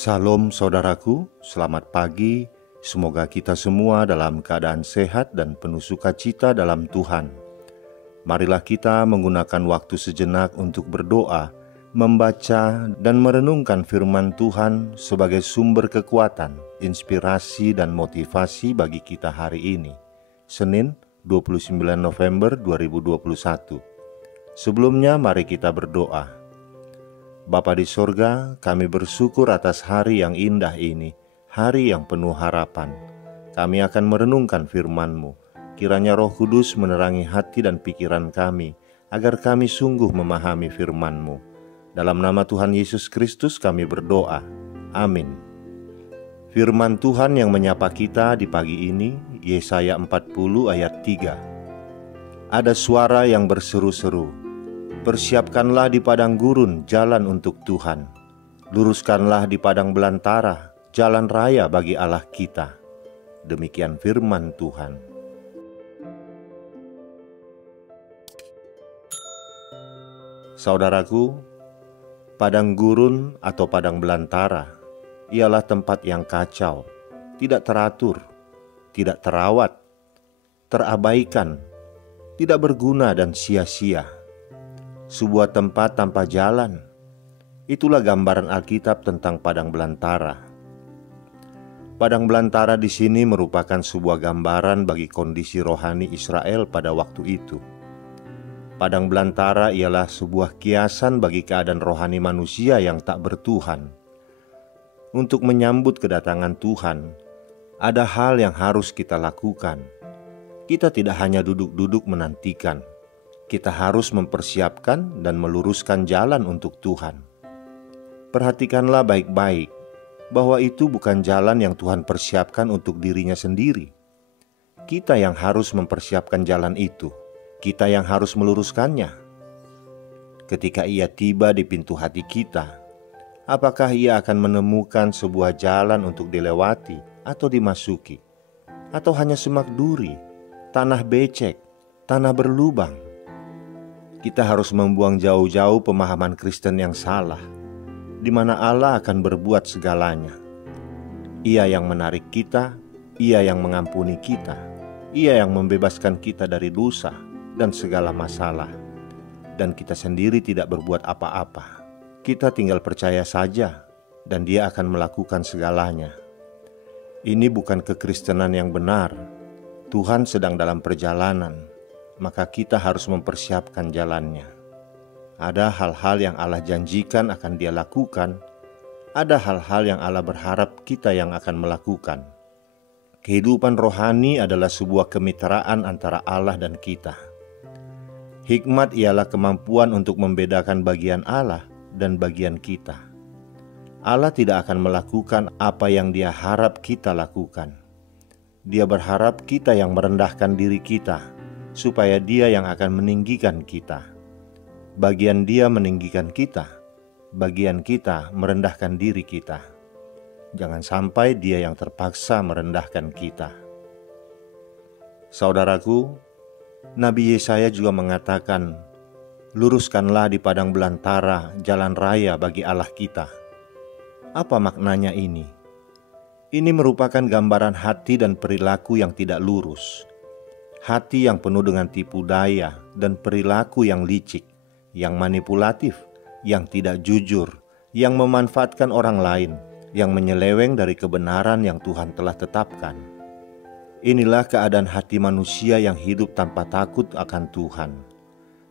Salam saudaraku, selamat pagi. Semoga kita semua dalam keadaan sehat dan penuh sukacita dalam Tuhan. Marilah kita menggunakan waktu sejenak untuk berdoa, membaca dan merenungkan firman Tuhan sebagai sumber kekuatan, inspirasi dan motivasi bagi kita hari ini. Senin, 29 November 2021. Sebelumnya mari kita berdoa. Bapa di sorga, kami bersyukur atas hari yang indah ini, hari yang penuh harapan. Kami akan merenungkan firman-Mu. Kiranya Roh Kudus menerangi hati dan pikiran kami, agar kami sungguh memahami firman-Mu. Dalam nama Tuhan Yesus Kristus kami berdoa. Amin. Firman Tuhan yang menyapa kita di pagi ini, Yesaya 40 ayat 3. Ada suara yang berseru-seru, "Persiapkanlah di padang gurun jalan untuk Tuhan. Luruskanlah di padang belantara jalan raya bagi Allah kita." Demikian firman Tuhan. Saudaraku, padang gurun atau padang belantara ialah tempat yang kacau, tidak teratur, tidak terawat, terabaikan, tidak berguna dan sia-sia. Sebuah tempat tanpa jalan. Itulah gambaran Alkitab tentang padang belantara. Padang belantara di sini merupakan sebuah gambaran bagi kondisi rohani Israel pada waktu itu. Padang belantara ialah sebuah kiasan bagi keadaan rohani manusia yang tak bertuhan. Untuk menyambut kedatangan Tuhan, ada hal yang harus kita lakukan. Kita tidak hanya duduk-duduk menantikan. Kita harus mempersiapkan dan meluruskan jalan untuk Tuhan. Perhatikanlah baik-baik bahwa itu bukan jalan yang Tuhan persiapkan untuk dirinya sendiri. Kita yang harus mempersiapkan jalan itu. Kita yang harus meluruskannya. Ketika Ia tiba di pintu hati kita, apakah Ia akan menemukan sebuah jalan untuk dilewati atau dimasuki? Atau hanya semak duri, tanah becek, tanah berlubang? Kita harus membuang jauh-jauh pemahaman Kristen yang salah, di mana Allah akan berbuat segalanya. Ia yang menarik kita, Ia yang mengampuni kita, Ia yang membebaskan kita dari dosa dan segala masalah. Dan kita sendiri tidak berbuat apa-apa. Kita tinggal percaya saja, dan Dia akan melakukan segalanya. Ini bukan kekristenan yang benar. Tuhan sedang dalam perjalanan, maka kita harus mempersiapkan jalannya. Ada hal-hal yang Allah janjikan akan Dia lakukan. Ada hal-hal yang Allah berharap kita yang akan melakukan. Kehidupan rohani adalah sebuah kemitraan antara Allah dan kita. Hikmat ialah kemampuan untuk membedakan bagian Allah dan bagian kita. Allah tidak akan melakukan apa yang Dia harap kita lakukan. Dia berharap kita yang merendahkan diri kita, supaya Dia yang akan meninggikan kita. Bagian Dia meninggikan kita, bagian kita merendahkan diri kita. Jangan sampai Dia yang terpaksa merendahkan kita. Saudaraku, Nabi Yesaya juga mengatakan, "Luruskanlah di padang belantara jalan raya bagi Allah kita." Apa maknanya ini? Ini merupakan gambaran hati dan perilaku yang tidak lurus. Hati yang penuh dengan tipu daya dan perilaku yang licik, yang manipulatif, yang tidak jujur, yang memanfaatkan orang lain, yang menyeleweng dari kebenaran yang Tuhan telah tetapkan. Inilah keadaan hati manusia yang hidup tanpa takut akan Tuhan.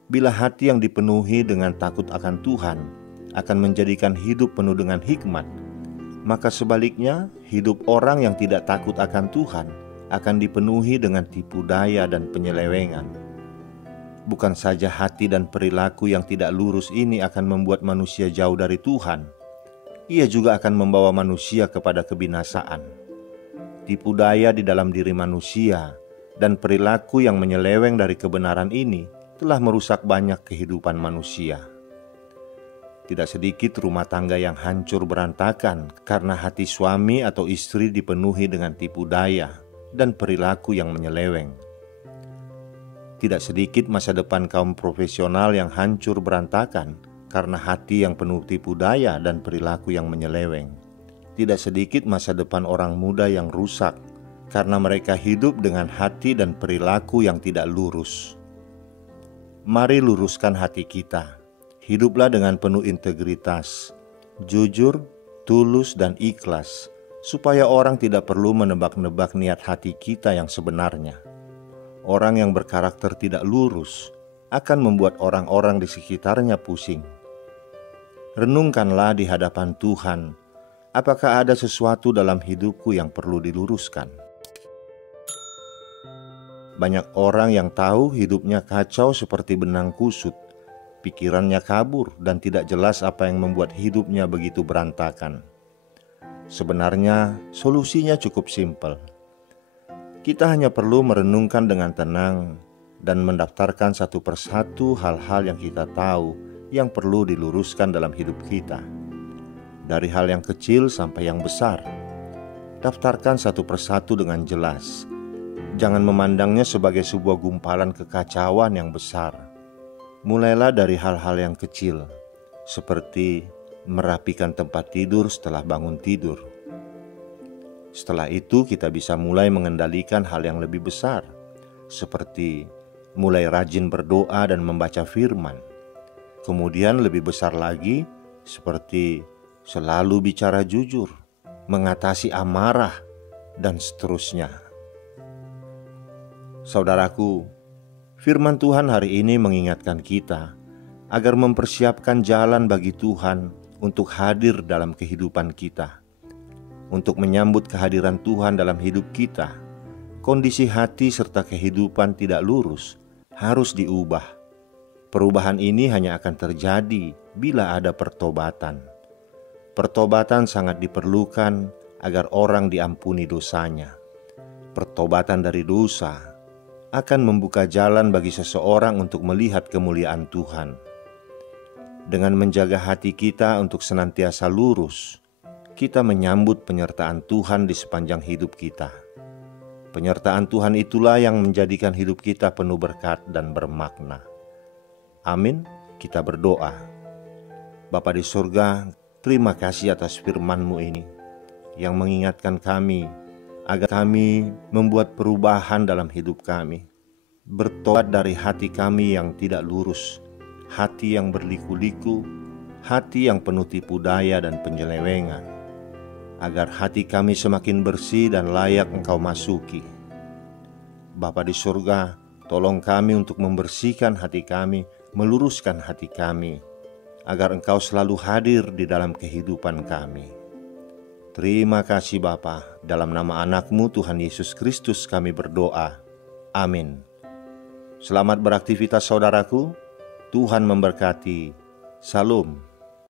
Bila hati yang dipenuhi dengan takut akan Tuhan akan menjadikan hidup penuh dengan hikmat, maka sebaliknya hidup orang yang tidak takut akan Tuhan akan dipenuhi dengan tipu daya dan penyelewengan. Bukan saja hati dan perilaku yang tidak lurus ini akan membuat manusia jauh dari Tuhan, ia juga akan membawa manusia kepada kebinasaan. Tipu daya di dalam diri manusia dan perilaku yang menyeleweng dari kebenaran ini telah merusak banyak kehidupan manusia. Tidak sedikit rumah tangga yang hancur berantakan karena hati suami atau istri dipenuhi dengan tipu daya dan perilaku yang menyeleweng. Tidak sedikit masa depan kaum profesional yang hancur berantakan karena hati yang penuh tipu daya dan perilaku yang menyeleweng. Tidak sedikit masa depan orang muda yang rusak karena mereka hidup dengan hati dan perilaku yang tidak lurus. Mari luruskan hati kita. Hiduplah dengan penuh integritas, jujur, tulus, dan ikhlas, supaya orang tidak perlu menebak-nebak niat hati kita yang sebenarnya. Orang yang berkarakter tidak lurus akan membuat orang-orang di sekitarnya pusing. Renungkanlah di hadapan Tuhan, apakah ada sesuatu dalam hidupku yang perlu diluruskan? Banyak orang yang tahu hidupnya kacau seperti benang kusut, pikirannya kabur dan tidak jelas apa yang membuat hidupnya begitu berantakan. Sebenarnya solusinya cukup simpel. Kita hanya perlu merenungkan dengan tenang dan mendaftarkan satu persatu hal-hal yang kita tahu yang perlu diluruskan dalam hidup kita. Dari hal yang kecil sampai yang besar. Daftarkan satu persatu dengan jelas. Jangan memandangnya sebagai sebuah gumpalan kekacauan yang besar. Mulailah dari hal-hal yang kecil, seperti merapikan tempat tidur setelah bangun tidur. Setelah itu kita bisa mulai mengendalikan hal yang lebih besar, seperti mulai rajin berdoa dan membaca firman. Kemudian lebih besar lagi, seperti selalu bicara jujur, mengatasi amarah, dan seterusnya. Saudaraku, firman Tuhan hari ini mengingatkan kita agar mempersiapkan jalan bagi Tuhan untuk hadir dalam kehidupan kita. Untuk menyambut kehadiran Tuhan dalam hidup kita, kondisi hati serta kehidupan tidak lurus harus diubah. Perubahan ini hanya akan terjadi bila ada pertobatan. Pertobatan sangat diperlukan agar orang diampuni dosanya. Pertobatan dari dosa akan membuka jalan bagi seseorang untuk melihat kemuliaan Tuhan. Dengan menjaga hati kita untuk senantiasa lurus, kita menyambut penyertaan Tuhan di sepanjang hidup kita. Penyertaan Tuhan itulah yang menjadikan hidup kita penuh berkat dan bermakna. Amin. Kita berdoa. Bapa di surga, terima kasih atas firman-Mu ini yang mengingatkan kami agar kami membuat perubahan dalam hidup kami. Bertobat dari hati kami yang tidak lurus, hati yang berliku-liku, hati yang penuh tipu daya dan penyelewengan, agar hati kami semakin bersih dan layak Engkau masuki. Bapa di surga, tolong kami untuk membersihkan hati kami, meluruskan hati kami, agar Engkau selalu hadir di dalam kehidupan kami. Terima kasih Bapa, dalam nama anak-Mu Tuhan Yesus Kristus kami berdoa. Amin. Selamat beraktivitas saudaraku, Tuhan memberkati. Salam.